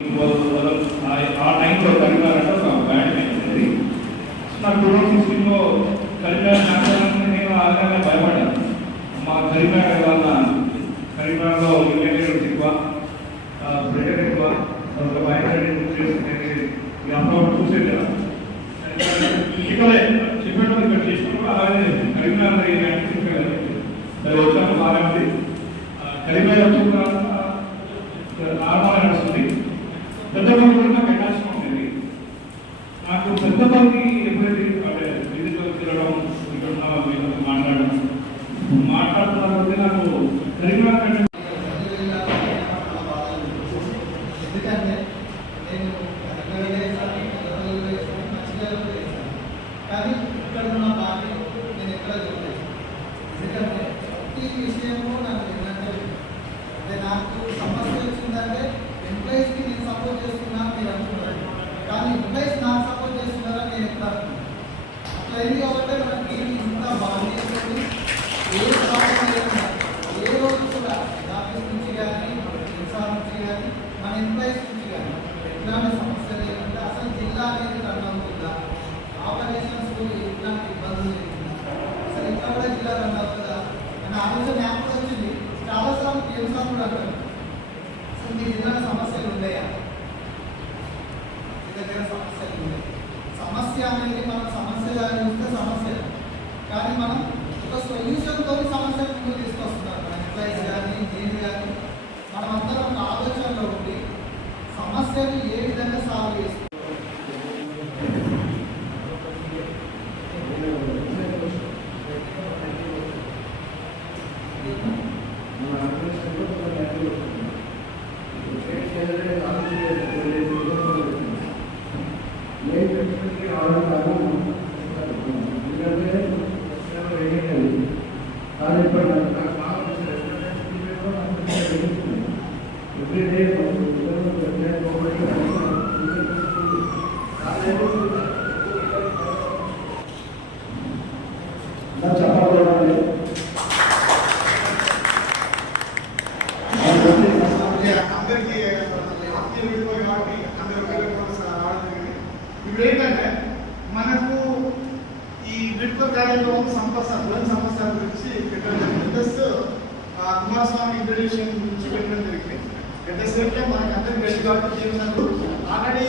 ఆ టైంలో కరీంనగర్ అంటే ఒక బ్యాండ్ అయింది. నాకు 2016లో కరీంనగర్ నాటకాలని నేను ఆగానే భయపడ్డాను. మా కరీంనగర్ వల్ల కరీంనగర్లో రిలేటెడ్ ఎక్కువ బ్రిటన్ ఎక్కువ భయపడి చేసుకునేది అప్పుడు చూసేది కదా. ఇక్కడే చెప్పేటప్పుడు ఇక్కడ చేసినప్పుడు అలాగే కరీంనగర్ దాని వచ్చాము బాగా ఉంది. కరీంనగర్ నార్మల్గా నడుస్తుంది. పెద్దపల్లి కూడా నాకు అటాచ్గా ఉండేది. నాకు పెద్దపల్లి ఎప్పుడైతే అంటే విధులు తిరగడం ఇక్కడ మాట్లాడడం మాట్లాడుతున్నప్పుడు నాకు కరీంనగర్ కంటే కానీ ఇక్కడ ఉన్న పార్టీ నేను ఎక్కడ చూడలేదు. ఎందుకంటే ప్రతి విషయంలో నాకు ఏంటంటే నాకు సమస్య వచ్చిందంటే ఎంప్లాయీస్కి నేను సపోర్ట్ చేస్తున్నా మీరు అనుకుంటారు, కానీ ఎంప్లాయీస్ నాకు సపోర్ట్ చేస్తున్నారా నేను ఎక్కడ అట్లా అయింది. కాబట్టి మన టీవీ ఇంత బాగా చేసుకొని ఏ ప్రాబ్లం లేకుండా ఏ రోజు కూడా ఆఫీస్ నుంచి కానీ ఇన్సార్ నుంచి కానీ మన ఎంప్లాయీస్ నుంచి కానీ ఎట్లాంటి సమస్య లేకుండా అసలు జిల్లా అనేది రన్ అవుతుందా, ఆపరేషన్స్ ఎట్లాంటి ఇబ్బందులు లేకుండా అసలు ఇక్కడ కూడా జిల్లా రన్ అవుతుందా అనే ఆలోచన నాకు కూడా వచ్చింది. చాలాసార్లు తెలుసా కూడా అంటారు అసలు మీ జిల్లాలో సమస్యలు ఉన్నాయా, మీ దగ్గర సమస్యలు ఉన్నాయి. సమస్య అనేది మనం సమస్యగా చూస్తే సమస్య, కానీ మనం ఒక సొల్యూషన్తో సమస్యలు ముందుకు తీసుకొస్తున్నారు. మన ఎంప్లాయీస్ కానీ నేను కానీ మనం అందరం ఒక ఆలోచనలో ఉండి సమస్యను ఏ విధంగా సాల్వ్ చేస్తాం. ఇప్పుడు ఏంటంటే మనకు ఈ విడుకో కార్యక్రమం సమస్య గురించి పెట్టడం జస్ట్ కుమారస్వామి ఇంట్రడ్యూషన్ గురించి పెట్టడం జరిగింది. పెద్ద సేపు మనకు అందరికి గట్టి కాబట్టి ఆల్రెడీ